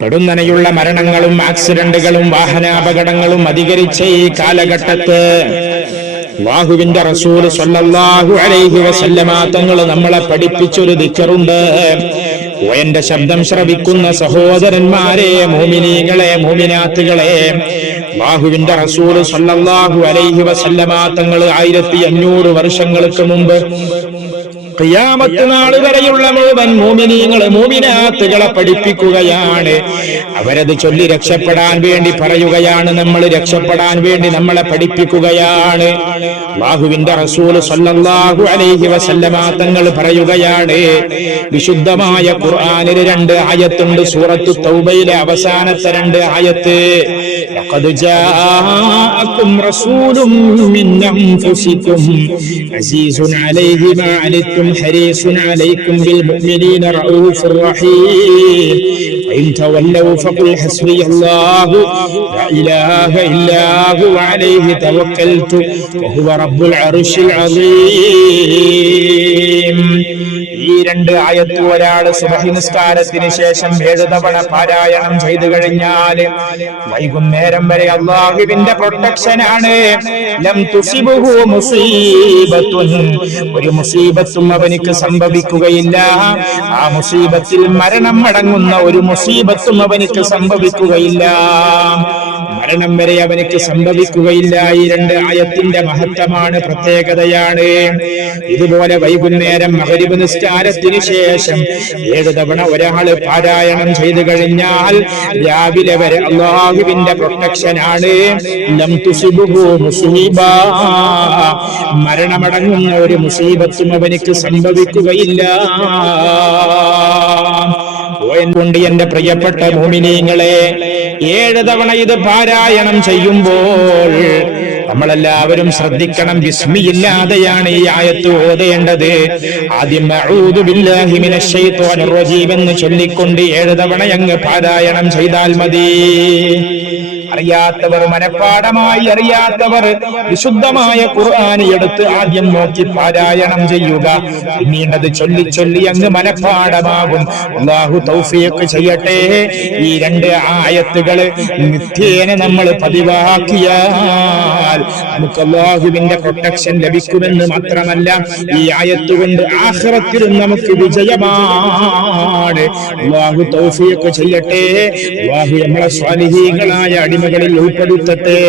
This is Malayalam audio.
പെടുന്നനെയുള്ള മരണങ്ങളും ആക്സിഡന്റുകളും വാഹനാപകടങ്ങളും അധികരിച്ച ഈ കാലഘട്ടത്ത് അല്ലാഹുവിന്റെ റസൂൽ സ്വല്ലല്ലാഹു അലൈഹി വസല്ലമ തങ്ങൾ നമ്മളെ പഠിപ്പിച്ചൊരു ദിക്റുണ്ട്. എന്റെ ശബ്ദം ശ്രവിക്കുന്ന സഹോദരന്മാരെ, മുഅ്മിനീങ്ങളെ, മുഅ്മിനാത്തുകളെ, അല്ലാഹുവിന്റെ റസൂൽ സ്വല്ലല്ലാഹു അലൈഹി വസല്ലമ തങ്ങൾ 1500 വർഷങ്ങൾക്ക് മുമ്പ് ഖിയാമത്ത് നാൾ വരെയുള്ള മുഴുവൻ മുഅ്മിനീങ്ങളെ, മുഅ്മിനാത്തുകളെ പഠിപ്പിക്കുകയാണ്. അവരത് ചൊല്ലി രക്ഷപ്പെടാൻ വേണ്ടി പറയുകയാണ്, നമ്മൾ രക്ഷപ്പെടാൻ വേണ്ടി നമ്മളെ പഠിപ്പിക്കുകയാണ്. അല്ലാഹുവിന്റെ റസൂൽ സ്വല്ലല്ലാഹു അലൈഹി വസല്ലമ തങ്ങൾ പറയുകയാണ്, വിശുദ്ധമായ ഖുർആനിൽ 2 ആയത്തുണ്ട്. സൂറത്തു തൗബയിലെ അവസാനത്തെ 2 ആയത്ത്. ലഖദ് ജാഅകും റസൂലും മിൻ അൻഫുസികും അസീസുൻ അലൈഹി മാ അനിത്തും ഹരീസുൻ അലൈക്കും ബിൽ മുഅ്മിനീന റഊഫുർ റഹീം ഫഇൻ തവല്ലൗ ഫഖുൽ ഹസ്ബിയല്ലാഹു ലാ ഇലാഹ ഇല്ലാ ഹുവ അലൈഹി തവക്കൽതു വഹുവ റബ്ബുൽ അർശിൽ അസീം. ഈ 2 ആയത്ത് ഒരാൾ സുബ്ഹി നിസ്കാരത്തിന് ശേഷം 7 തവണ പാരായണം ചെയ്തു കഴിഞ്ഞാൽ വൈകുന്നേരം വരെ അല്ലാഹുവിന്റെ പ്രൊട്ടക്ഷനാണ്. ലം തുസിബുഹു മുസീബത്തുൻ, ഒരു മുസീബത്തും അവനിക്ക് സംഭവിക്കുകയില്ല. ആ മുസീബത്തിൽ മരണം അടങ്ങുന്ന ഒരു മുസീബത്തും അവനിക്ക് സംഭവിക്കുകയില്ല. മരണം വരെ അവനിക്ക് സംഭവിക്കുകയില്ല. ഈ 2 ആയത്തിന്റെ മഹത്വമാണ്, പ്രത്യേകതയാണ്. ഇതുപോലെ വൈകുന്നേരം മഗ്രിബ് നിസ്കാരത്തിന് ശേഷം 7 തവണ ഒരാൾ പാരായണം ചെയ്തു കഴിഞ്ഞാൽ രാവിലെ വരെ അല്ലാഹുവിന്റെ പ്രൊട്ടക്ഷനാണ്. ലം തുസിബുഹു മുസീബ, മരണമടങ്ങുന്ന ഒരു മുസീബത്തും അവനിക്ക് സംഭവിക്കുകയില്ല. കൊണ്ട് എന്റെ പ്രിയപ്പെട്ട മുഅ്മിനീങ്ങളെ, 7 തവണ ഇത് പാരായണം ചെയ്യുമ്പോൾ നമ്മളെല്ലാവരും ശ്രദ്ധിക്കണം. ബിസ്മിയില്ലാതെയാണ് ഈ ആയത്ത് ഓതേണ്ടത്. ആദ്യം അഊദു ബില്ലാഹി മിനശ് ശൈത്വാനിർ റജീം എന്ന് ചൊല്ലിക്കൊണ്ട് 7 തവണ അങ്ങ് പാരായണം ചെയ്താൽ മതി. അറിയാത്തവർ, മനഃപ്പാഠമായി അറിയാത്തവർ വിശുദ്ധമായ ഖുർആൻ എടുത്ത് ആദ്യം നോക്കി പാരായണം ചെയ്യുക. പിന്നീടത് ചൊല്ലി ചൊല്ലി അങ്ങ് മനഃപ്പാഠമാകും. അല്ലാഹു തൗഫീഖ് ചെയ്യട്ടെ. ഈ 2 ആയത്തുകൾ നിത്യേന നമ്മൾ പതിവാക്കിയാൽ നമുക്ക് അല്ലാഹുവിന്റെ പ്രൊട്ടക്ഷൻ ലഭിക്കുമെന്ന് മാത്രമല്ല, ഈ ആയത്ത് കൊണ്ട് ആഖിറത്തിലും നമുക്ക് വിജയമാണ്. അല്ലാഹു തൗഫീഖ് ചെയ്യട്ടെ. അല്ലാഹു നമ്മളെ സ്വാലിഹീങ്ങളായ അടിമകളിൽ ഉൾപ്പെടുത്തട്ടെ.